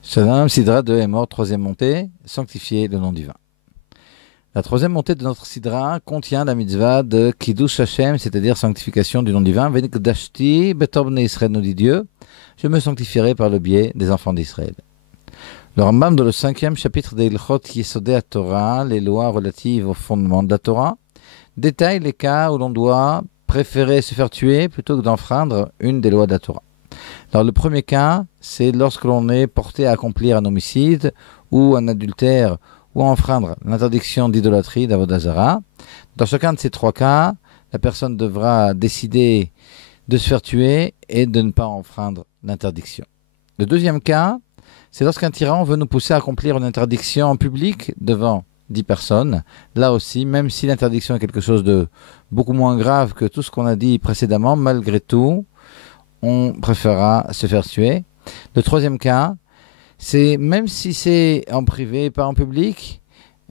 Shalom, Sidra de Emor, troisième montée, sanctifier le nom divin. La troisième montée de notre Sidra contient la mitzvah de Kiddush Hashem, c'est-à-dire sanctification du nom divin. Venikdashti betor bnei Israël, nous dit Dieu, je me sanctifierai par le biais des enfants d'Israël. Le Rambam, dans le 5e chapitre des Ilchot Yesodei Torah, les lois relatives au fondement de la Torah, détaille les cas où l'on doit préférer se faire tuer plutôt que d'enfreindre une des lois de la Torah. Alors le premier cas, c'est lorsque l'on est porté à accomplir un homicide ou un adultère ou à enfreindre l'interdiction d'idolâtrie, d'Avodah Zarah. Dans chacun de ces trois cas, la personne devra décider de se faire tuer et de ne pas enfreindre l'interdiction. Le deuxième cas, c'est lorsqu'un tyran veut nous pousser à accomplir une interdiction en public devant 10 personnes. Là aussi, même si l'interdiction est quelque chose de beaucoup moins grave que tout ce qu'on a dit précédemment, malgré tout, on préférera se faire tuer. Le troisième cas, c'est même si c'est en privé, pas en public,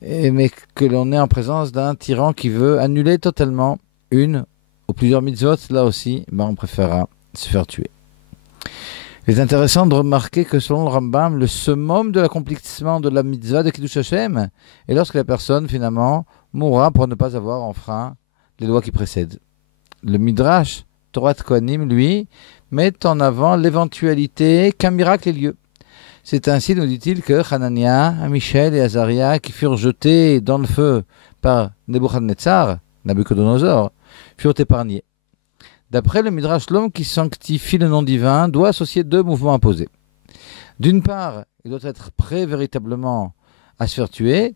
mais que l'on est en présence d'un tyran qui veut annuler totalement une ou plusieurs mitzvot, là aussi, on préférera se faire tuer. Il est intéressant de remarquer que selon le Rambam, le summum de l'accomplissement de la mitzvah de Kiddush Hashem est lorsque la personne finalement mourra pour ne pas avoir enfreint les lois qui précèdent. Le Midrash Torah Kohanim, lui, met en avant l'éventualité qu'un miracle ait lieu. C'est ainsi, nous dit-il, que Hanania, Michel et Azaria, qui furent jetés dans le feu par Nebuchadnezzar, Nabucodonosor, furent épargnés. D'après le Midrash, l'homme qui sanctifie le nom divin doit associer deux mouvements imposés. D'une part, il doit être prêt véritablement à se faire tuer.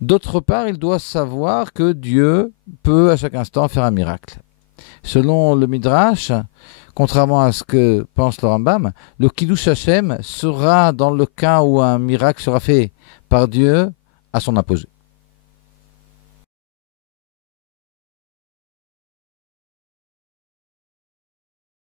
D'autre part, il doit savoir que Dieu peut à chaque instant faire un miracle. Selon le Midrash, contrairement à ce que pense le Rambam, le Kiddush Hashem sera dans le cas où un miracle sera fait par Dieu à son apogée.